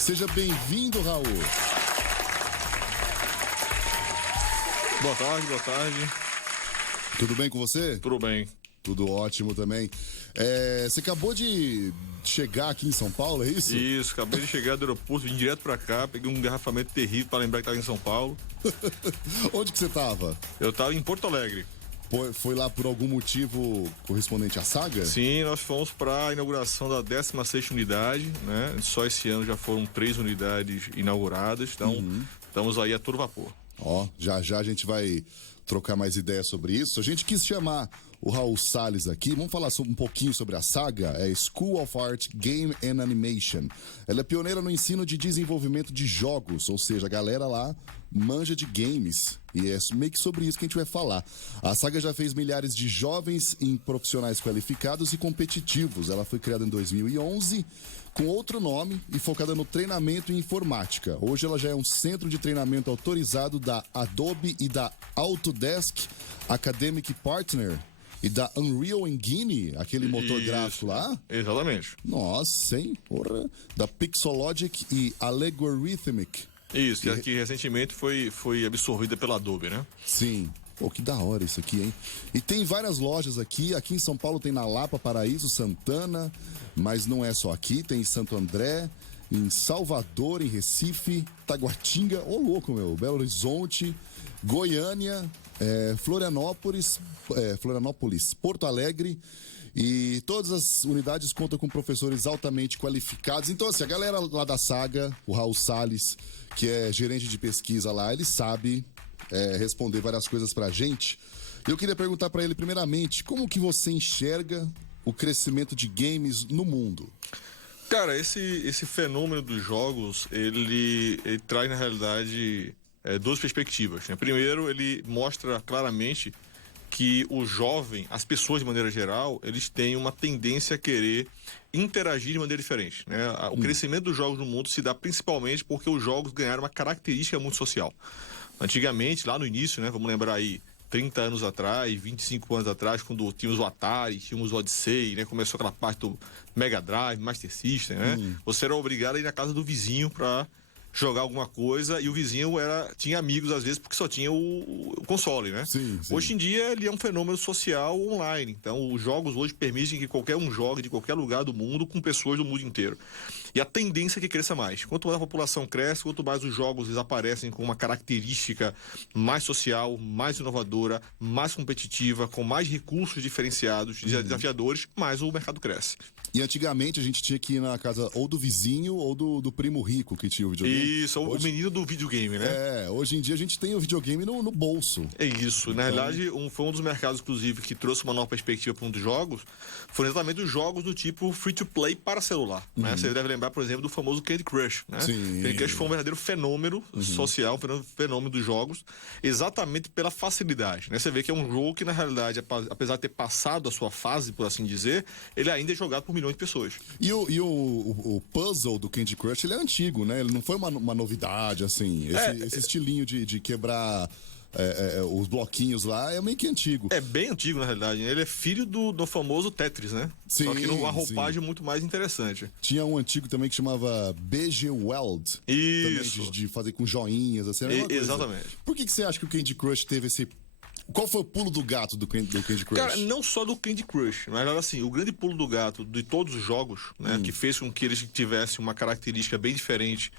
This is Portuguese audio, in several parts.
Seja bem-vindo, Raul. Boa tarde, boa tarde. Tudo bem com você? Tudo bem. Tudo ótimo também. Você acabou de chegar aqui em São Paulo, é isso? Isso, acabei de chegar do aeroporto, vim direto pra cá, peguei um engarrafamento terrível pra lembrar que tava em São Paulo. Onde que você tava? Eu tava em Porto Alegre. Foi lá por algum motivo correspondente à saga? Sim, nós fomos pra inauguração da 16ª unidade, né? Só esse ano já foram 3 unidades inauguradas, então estamos aí a todo vapor. Ó, já a gente vai trocar mais ideias sobre isso. A gente quis chamar o Raul Salles aqui. Vamos falar um pouquinho sobre a saga. É School of Art Game and Animation. Ela é pioneira no ensino de desenvolvimento de jogos, ou seja, a galera lá manja de games. E é meio que sobre isso que a gente vai falar. A saga já fez milhares de jovens em profissionais qualificados e competitivos. Ela foi criada em 2011 com outro nome e focada no treinamento em informática. Hoje ela já é um centro de treinamento autorizado da Adobe e da Autodesk Academic Partner e da Unreal Engine, aquele motor gráfico lá. Exatamente. Nossa, hein? Porra. Da Pixologic e Allegorithmic. Isso, que recentemente foi absorvida pela Adobe, né? Sim. Pô, que da hora isso aqui, hein? E tem várias lojas aqui. Aqui em São Paulo tem na Lapa, Paraíso, Santana. Mas não é só aqui. Tem em Santo André, em Salvador, em Recife, Taguatinga. Ô, louco, meu. Belo Horizonte, Goiânia, Florianópolis, Porto Alegre. E todas as unidades contam com professores altamente qualificados. Então, assim, a galera lá da saga, o Raul Salles, que é gerente de pesquisa lá, ele sabe responder várias coisas pra gente. Eu queria perguntar pra ele, primeiramente, como que você enxerga o crescimento de games no mundo? Cara, esse fenômeno dos jogos, ele traz, na realidade, duas perspectivas, né? Primeiro, ele mostra claramente que o jovem, as pessoas de maneira geral, eles têm uma tendência a querer interagir de maneira diferente, né? O crescimento dos jogos no mundo se dá principalmente porque os jogos ganharam uma característica muito social. Antigamente, lá no início, né, vamos lembrar aí, 30 anos atrás, 25 anos atrás, quando tínhamos o Atari, tínhamos o Odyssey, né, começou aquela parte do Mega Drive, Master System, né? Você era obrigado a ir na casa do vizinho para jogar alguma coisa, e o vizinho tinha amigos às vezes porque só tinha o console, né? Sim. Hoje em dia ele é um fenômeno social online, então os jogos hoje permitem que qualquer um jogue de qualquer lugar do mundo com pessoas do mundo inteiro. E a tendência é que cresça mais. Quanto mais a população cresce, quanto mais os jogos eles aparecem com uma característica mais social, mais inovadora, mais competitiva, com mais recursos diferenciados, desafiadores, mais o mercado cresce. E antigamente a gente tinha que ir na casa ou do vizinho ou do primo rico que tinha o videogame. Isso, o menino do videogame, né? Hoje em dia a gente tem o videogame no bolso. É isso. Na realidade, foi um dos mercados, inclusive, que trouxe uma nova perspectiva para um dos jogos, foram exatamente os jogos do tipo free-to-play para celular, né? Você deve lembrar, por exemplo, do famoso Candy Crush, né? Sim. Candy Crush foi um verdadeiro fenômeno social, um fenômeno dos jogos, exatamente pela facilidade, né? Você vê que é um jogo que, na realidade, apesar de ter passado a sua fase, por assim dizer, ele ainda é jogado por milhões de pessoas. E o puzzle do Candy Crush, ele é antigo, né? Ele não foi uma novidade, assim. Esse estilinho de quebrar os bloquinhos lá é meio que antigo. É bem antigo, na realidade. Ele é filho do famoso Tetris, né? Sim, só que numa roupagem muito mais interessante. Tinha um antigo também que chamava BG Weld. Isso. Também de fazer com joinhas, assim. Exatamente. Por que você acha que o Candy Crush teve esse... Qual foi o pulo do gato do Candy Crush? Cara, não só do Candy Crush, mas assim, o grande pulo do gato de todos os jogos, né, que fez com que eles tivessem uma característica bem diferente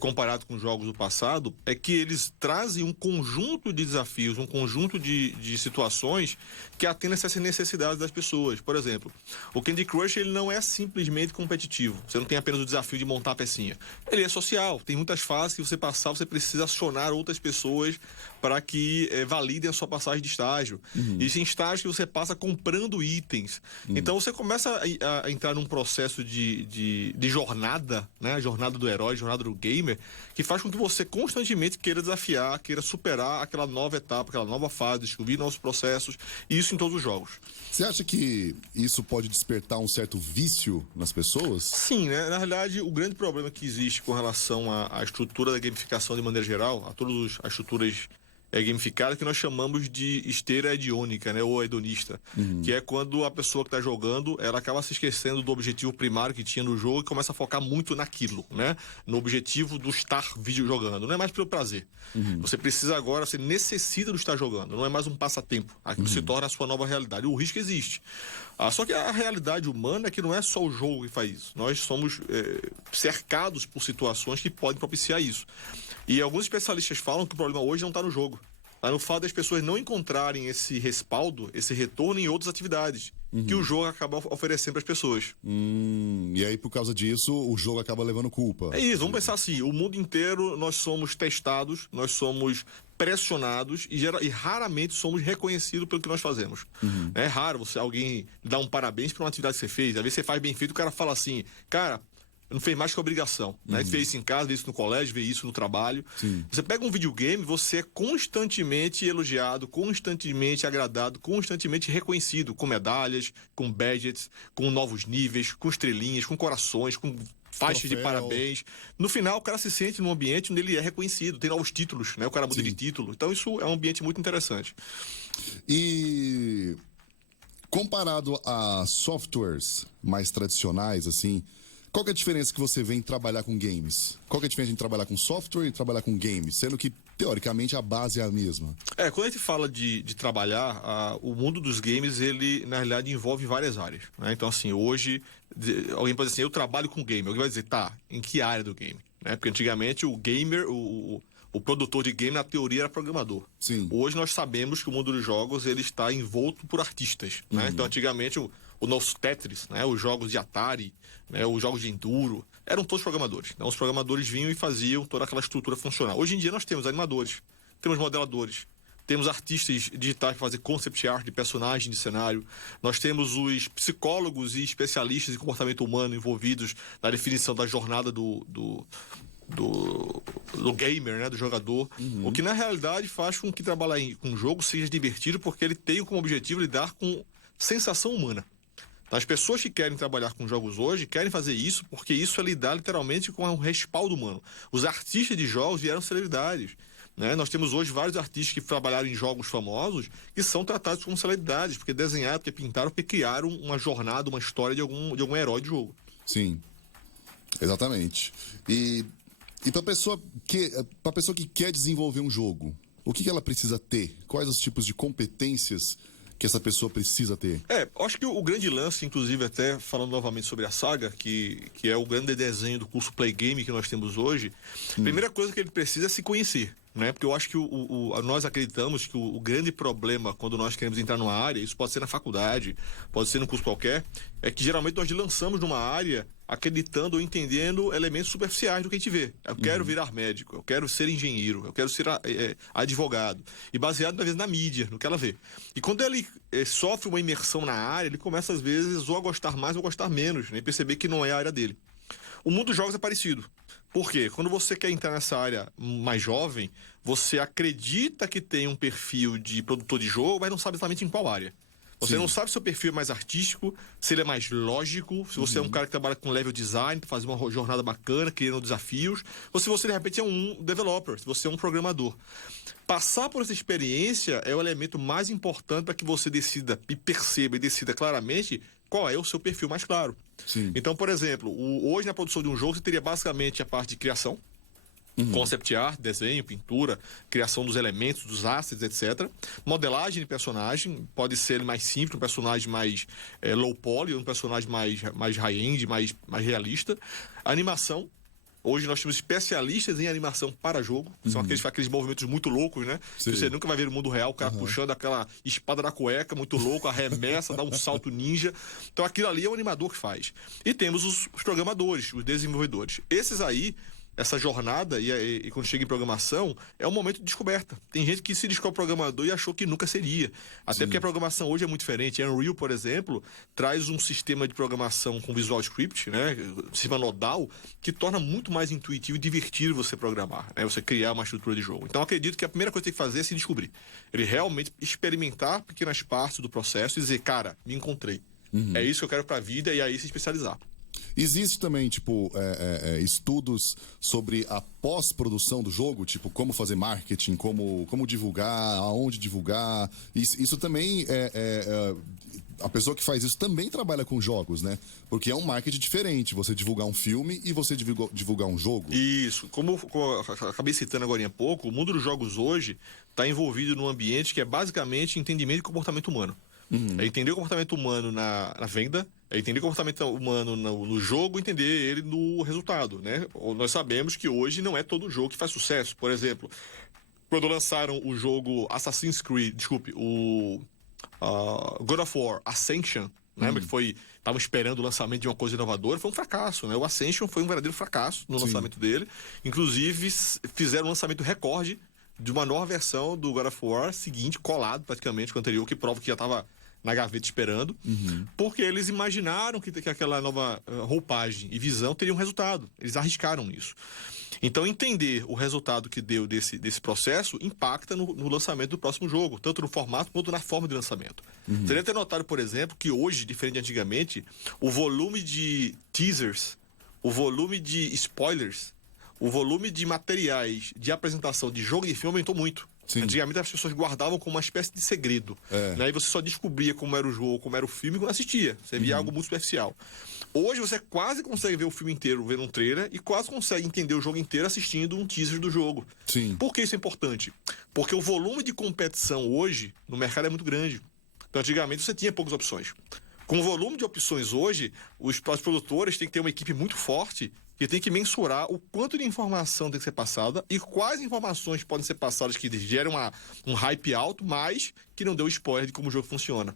comparado com os jogos do passado, é que eles trazem um conjunto de desafios, um conjunto de situações que atendem essas necessidades das pessoas. Por exemplo, o Candy Crush ele não é simplesmente competitivo. Você não tem apenas o desafio de montar a pecinha. Ele é social. Tem muitas fases que você passar, você precisa acionar outras pessoas para que validem a sua passagem de estágio. E tem estágio que você passa comprando itens. Então você começa a entrar num processo de jornada, né? A jornada do herói, a jornada do gamer, que faz com que você constantemente queira desafiar, queira superar aquela nova etapa, aquela nova fase, descobrir novos processos, e isso em todos os jogos. Você acha que isso pode despertar um certo vício nas pessoas? Sim, né? Na realidade, o grande problema que existe com relação à estrutura da gamificação de maneira geral, a todas as estruturas gamificada que nós chamamos de esteira hedônica, né, ou hedonista, que é quando a pessoa que está jogando, ela acaba se esquecendo do objetivo primário que tinha no jogo e começa a focar muito naquilo, né, no objetivo do estar jogando, não é mais pelo prazer. Você precisa agora, você necessita do estar jogando, não é mais um passatempo, aquilo se torna a sua nova realidade. O risco existe. Só que a realidade humana é que não é só o jogo que faz isso. Nós somos cercados por situações que podem propiciar isso. E alguns especialistas falam que o problema hoje não está no jogo. Está no fato das pessoas não encontrarem esse respaldo, esse retorno em outras atividades que o jogo acaba oferecendo para as pessoas. E aí, por causa disso, o jogo acaba levando culpa. É isso, vamos pensar assim, o mundo inteiro nós somos testados, nós somos pressionados e raramente somos reconhecidos pelo que nós fazemos. É raro alguém dar um parabéns por uma atividade que você fez. Às vezes você faz bem feito, o cara fala assim, cara, não fez mais que obrigação. Né? Você fez isso em casa, vê isso no colégio, vê isso no trabalho. Você pega um videogame, você é constantemente elogiado, constantemente agradado, constantemente reconhecido, com medalhas, com badges, com novos níveis, com estrelinhas, com corações, com faixas de parabéns. No final, o cara se sente num ambiente onde ele é reconhecido, tem novos títulos, né? O cara muda de título. Então, isso é um ambiente muito interessante. E comparado a softwares mais tradicionais, assim, qual que é a diferença que você vê em trabalhar com games? Qual que é a diferença em trabalhar com software e trabalhar com games? Sendo que, teoricamente, a base é a mesma. Quando a gente fala de trabalhar, o mundo dos games, ele, na realidade, envolve várias áreas. Né? Então, assim, hoje, alguém pode dizer assim, eu trabalho com game. Alguém vai dizer, tá, em que área do game? Né? Porque antigamente o gamer, o produtor de game, na teoria, era programador. Sim. Hoje nós sabemos que o mundo dos jogos ele está envolto por artistas. Né? Então, antigamente, o nosso Tetris, né? Os jogos de Atari, né? Os jogos de Enduro, eram todos programadores. Então, os programadores vinham e faziam toda aquela estrutura funcionar. Hoje em dia nós temos animadores, temos modeladores, temos artistas digitais para fazer concept art de personagem, de cenário. Nós temos os psicólogos e especialistas em comportamento humano envolvidos na definição da jornada do gamer, né, do jogador, o que na realidade faz com que trabalhar com um jogo seja divertido, porque ele tem como objetivo lidar com sensação humana. As pessoas que querem trabalhar com jogos hoje querem fazer isso porque isso é lidar literalmente com um respaldo humano. Os artistas de jogos vieram celebridades. Né? Nós temos hoje vários artistas que trabalharam em jogos famosos que são tratados como celebridades, porque pintaram, porque criaram uma jornada, uma história de algum herói de jogo. Sim, exatamente. E para pessoa que quer desenvolver um jogo, o que ela precisa ter? Quais os tipos de competências que essa pessoa precisa ter? Acho que o grande lance, inclusive até falando novamente sobre a saga, que é o grande desenho do curso Play Game que nós temos hoje, a primeira coisa que ele precisa é se conhecer. Né? Porque eu acho que nós acreditamos que o grande problema quando nós queremos entrar numa área, isso pode ser na faculdade, pode ser num curso qualquer, é que geralmente nós lançamos numa área acreditando ou entendendo elementos superficiais do que a gente vê. Eu quero virar médico, eu quero ser engenheiro, eu quero ser advogado. E baseado, às vezes, na mídia, no que ela vê. E quando ele sofre uma imersão na área, ele começa, às vezes, ou a gostar mais ou a gostar menos, né? E perceber que não é a área dele. O mundo dos jogos é parecido. Por quê? Quando você quer entrar nessa área mais jovem, você acredita que tem um perfil de produtor de jogo, mas não sabe exatamente em qual área. Você não sabe se o seu perfil é mais artístico, se ele é mais lógico, se você é um cara que trabalha com level design, para fazer uma jornada bacana, criando desafios, ou se você, de repente, é um developer, se você é um programador. Passar por essa experiência é o elemento mais importante para que você decida e perceba e decida claramente qual é o seu perfil mais claro. Sim. Então, por exemplo, hoje na produção de um jogo você teria basicamente a parte de criação, concept art, desenho, pintura, criação dos elementos, dos assets, etc. Modelagem de personagem, pode ser mais simples, um personagem mais low poly, um personagem mais high-end, mais realista. Animação. Hoje nós temos especialistas em animação para jogo. São aqueles movimentos muito loucos, né? Que você nunca vai ver no mundo real, o cara puxando aquela espada da cueca, muito louco, arremessa, dá um salto ninja. Então aquilo ali é o animador que faz. E temos os programadores, os desenvolvedores. Esses aí, essa jornada, e quando chega em programação, é um momento de descoberta. Tem gente que se descobre programador e achou que nunca seria. Até porque a programação hoje é muito diferente. A Unreal, por exemplo, traz um sistema de programação com Visual Script, né? Um sistema nodal, que torna muito mais intuitivo e divertido você programar, né? Você criar uma estrutura de jogo. Então, acredito que a primeira coisa que tem que fazer é se descobrir. Ele realmente experimentar pequenas partes do processo e dizer, cara, me encontrei. É isso que eu quero pra vida, e aí se especializar. Existe também, tipo, estudos sobre a pós-produção do jogo, tipo, como fazer marketing, como divulgar, aonde divulgar. Isso também a pessoa que faz isso também trabalha com jogos, né? Porque é um marketing diferente, você divulgar um filme e você divulgar um jogo. Isso. Como eu acabei citando agora há pouco, o mundo dos jogos hoje está envolvido num ambiente que é basicamente entendimento de comportamento humano. É entender o comportamento humano na venda, é entender o comportamento humano no jogo, entender ele no resultado, né? Nós sabemos que hoje não é todo jogo que faz sucesso. Por exemplo, quando lançaram o jogo Assassin's Creed, desculpe, o God of War Ascension, lembra que estavam esperando o lançamento de uma coisa inovadora, foi um fracasso, né? O Ascension foi um verdadeiro fracasso no lançamento dele. Inclusive, fizeram um lançamento recorde de uma nova versão do God of War seguinte, colado praticamente com o anterior, que prova que já estava na gaveta esperando, porque eles imaginaram que aquela nova roupagem e visão teria um resultado. Eles arriscaram nisso. Então, entender o resultado que deu desse processo impacta no lançamento do próximo jogo, tanto no formato quanto na forma de lançamento. Você deve ter notado, por exemplo, que hoje, diferente de antigamente, o volume de teasers, o volume de spoilers, o volume de materiais de apresentação de jogo e filme aumentou muito. Sim. Antigamente as pessoas guardavam como uma espécie de segredo. Né? E você só descobria como era o jogo, como era o filme quando assistia. Você via algo muito superficial. Hoje você quase consegue ver o filme inteiro vendo um trailer e quase consegue entender o jogo inteiro assistindo um teaser do jogo. Sim. Por que isso é importante? Porque o volume de competição hoje no mercado é muito grande. Então antigamente você tinha poucas opções. Com o volume de opções hoje, os produtores têm que ter uma equipe muito forte que tem que mensurar o quanto de informação tem que ser passada e quais informações podem ser passadas que geram um hype alto, mas que não deu spoiler de como o jogo funciona.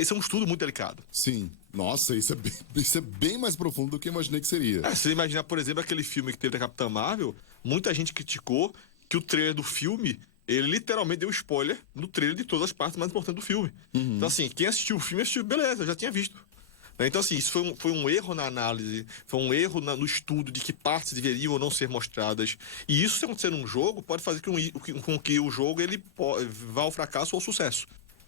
Isso é um estudo muito delicado. Sim. Nossa, isso é bem mais profundo do que eu imaginei que seria. Se você imaginar, por exemplo, aquele filme que teve da Capitã Marvel, muita gente criticou que o trailer do filme, ele literalmente deu spoiler no trailer de todas as partes mais importantes do filme. Então, assim, quem assistiu o filme assistiu, beleza, eu já tinha visto. Então, assim, isso foi um erro na análise, foi um erro no estudo de que partes deveriam ou não ser mostradas. E isso, se acontecer num jogo, pode fazer com que o jogo ele vá ao fracasso ou ao sucesso.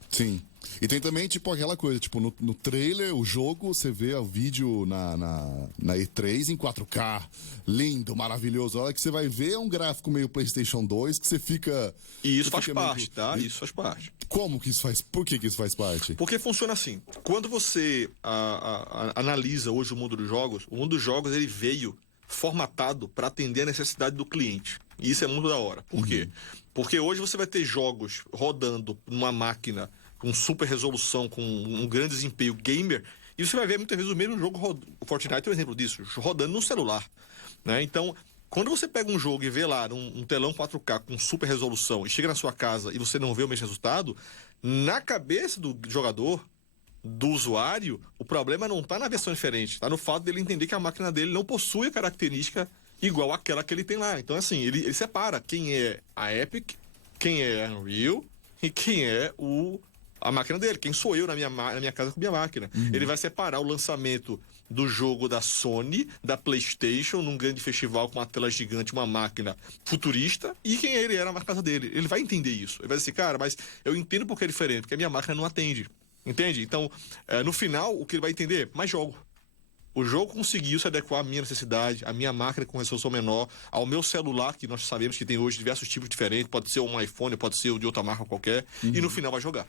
Sim. E tem também, tipo, aquela coisa, tipo, no trailer, o jogo, você vê o vídeo na E3 em 4K, lindo, maravilhoso. A hora que você vai ver é um gráfico meio PlayStation 2 que você fica... E isso faz parte, tá? Isso faz parte. Como que isso faz? Por que isso faz parte? Porque funciona assim. Quando você analisa hoje o mundo dos jogos ele veio formatado para atender a necessidade do cliente. E isso é muito da hora. Por quê? Porque hoje você vai ter jogos rodando numa máquina com super resolução, com um grande desempenho gamer, e você vai ver muitas vezes o mesmo jogo, o Fortnite é um exemplo disso, rodando no celular. Né? Então, quando você pega um jogo e vê lá um telão 4K com super resolução e chega na sua casa e você não vê o mesmo resultado, na cabeça do jogador, do usuário, o problema não está na versão diferente, está no fato dele entender que a máquina dele não possui a característica igual àquela que ele tem lá. Então, assim, ele separa quem é a Epic, quem é a Unreal e quem é a máquina dele, quem sou eu na minha casa com a minha máquina. Ele vai separar o lançamento do jogo da Sony, da PlayStation, num grande festival com uma tela gigante, uma máquina futurista, e quem ele era na casa dele. Ele vai entender isso. Ele vai dizer, cara, mas eu entendo porque é diferente, porque a minha máquina não atende. Entende? Então, no final, o que ele vai entender? Mais jogo. O jogo conseguiu se adequar à minha necessidade, à minha máquina com resolução menor, ao meu celular, que nós sabemos que tem hoje diversos tipos diferentes, pode ser um iPhone, pode ser de outra marca qualquer, e no final vai jogar.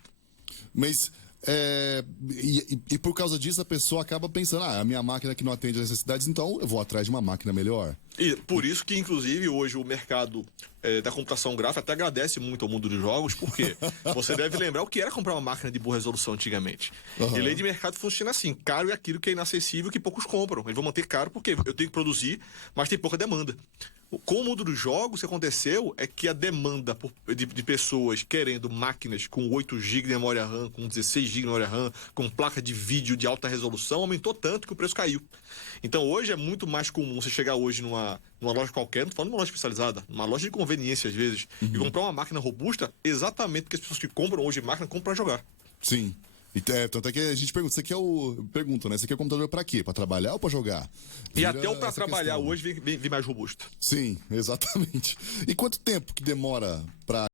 Mas, e por causa disso a pessoa acaba pensando, a minha máquina que não atende às necessidades, então eu vou atrás de uma máquina melhor. E por isso que, inclusive, hoje o mercado da computação gráfica até agradece muito ao mundo dos jogos, porque você deve lembrar o que era comprar uma máquina de boa resolução antigamente. E a lei de mercado funciona assim, caro é aquilo que é inacessível que poucos compram. Eles vão manter caro porque eu tenho que produzir, mas tem pouca demanda. Com o mundo dos jogos, o que aconteceu é que a demanda de pessoas querendo máquinas com 8 GB de memória RAM, com 16 GB de memória RAM, com placa de vídeo de alta resolução, aumentou tanto que o preço caiu. Então hoje é muito mais comum você chegar hoje numa loja qualquer, não tô falando de uma loja especializada, uma loja de conveniência às vezes, e comprar uma máquina robusta exatamente porque as pessoas que compram hoje máquina compram para jogar. Sim. Tanto é que a gente pergunta, pergunta, né? Você quer o computador pra quê? Pra trabalhar ou pra jogar? E até o pra trabalhar hoje vem mais robusto. Sim, exatamente. E quanto tempo que demora pra